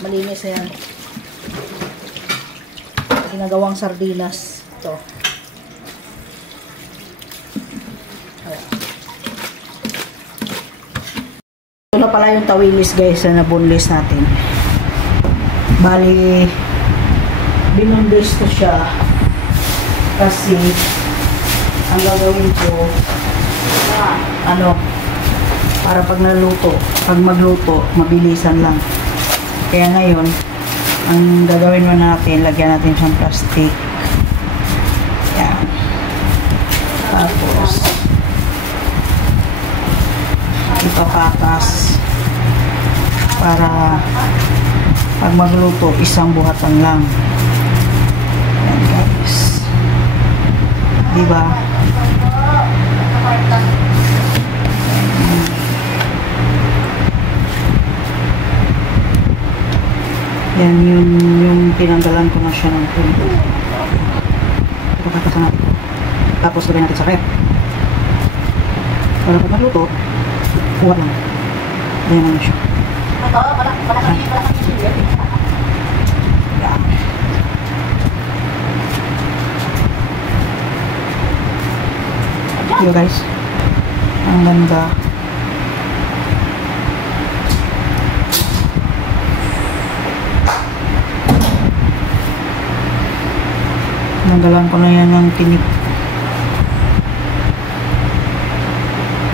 Malinis na yan. Ginagawang sardinas. Ito. Ito na pala yung tawilis guys na nabunlis natin. Bali, binunlis ko siya kasi ang gagawin ko para pag magluto, mabilisan lang. Kaya ngayon, ang gagawin mo natin, lagyan natin siyang plastic. Yan. Tapos, ipapatas para pag magluto, isang buhatan lang. Yan guys. Diba? Yan yung tinanggalan ko na siya ng puno. Ipapatasan natin. Tapos lagyan natin sa rep. Para pag magluto, kuha lang. Ayan na siya. Yan. Yo guys. Ang ganda. Nanggalan ko na yan ng tinik.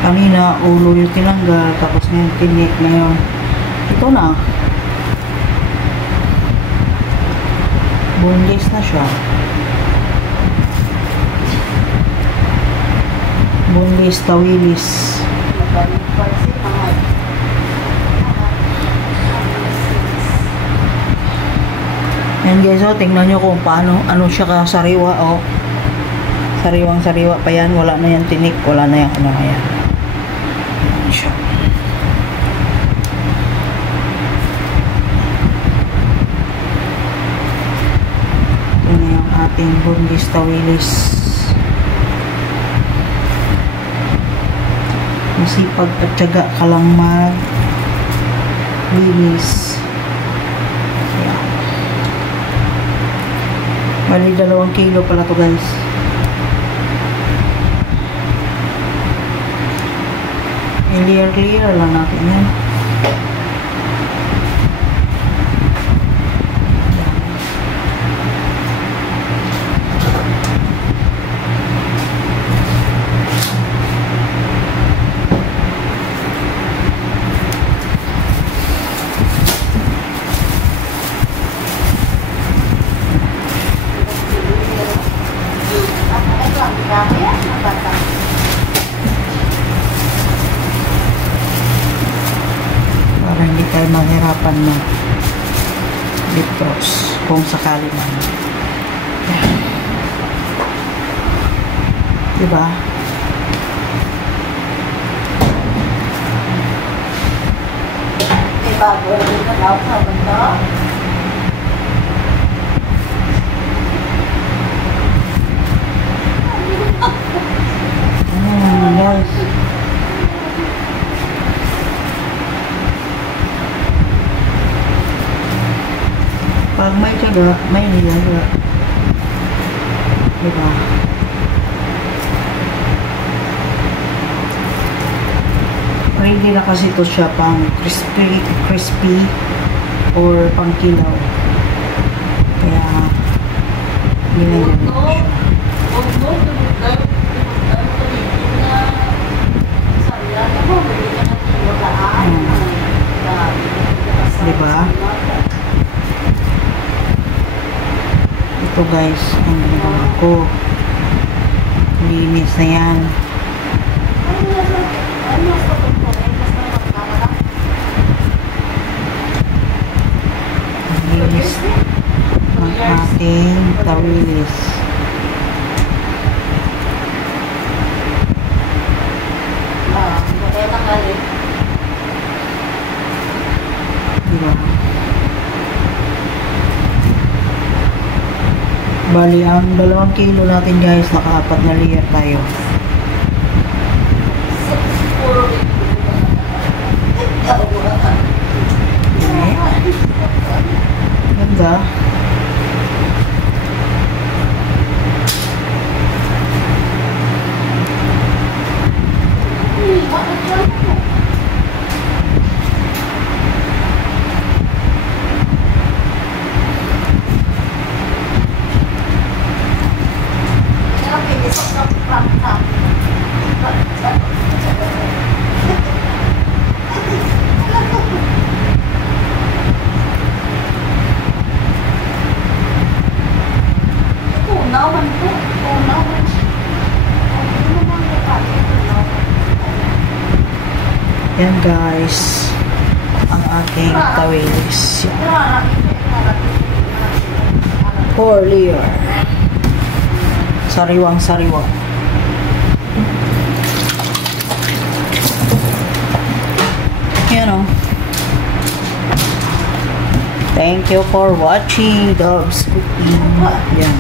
Kanina, ulo yung tinanggal. Tapos ngayon, tinik. Ngayon, ito na. Boneless na siya. Boneless, tawilis. Yan guys, tingnan nyo kung paano, siya kasariwa, sariwang-sariwa pa yan, wala na yan tinik, wala na yan, yan. Yan siya. Ito na yung ating boneless tawilis. Masipag at tiyaga ka lang mag-linis. Bali 2 kilo pala to guys. I-clear lang natin yan. Para hindi tayo mahirapan na bitros kung sakali man. Diba? Bago rin na daw sa banda. Guys. Pag may tiyaga, may nilaga. Diba? Ready na kasi ito siya pang crispy or pang kilaw. Kaya ginagawa ko siya. Diba? Ito guys, ang ginagawa ko. Linis na yan. Linis ang ating tawilis. Diba? Bali, ang 2 kilo natin guys, naka-4 na layer tayo. Ganda. Yan guys, ang aking tawilis. For layer. Sariwang sariwa. Yan o. Thank you for watching Dogs Cooking. Yan.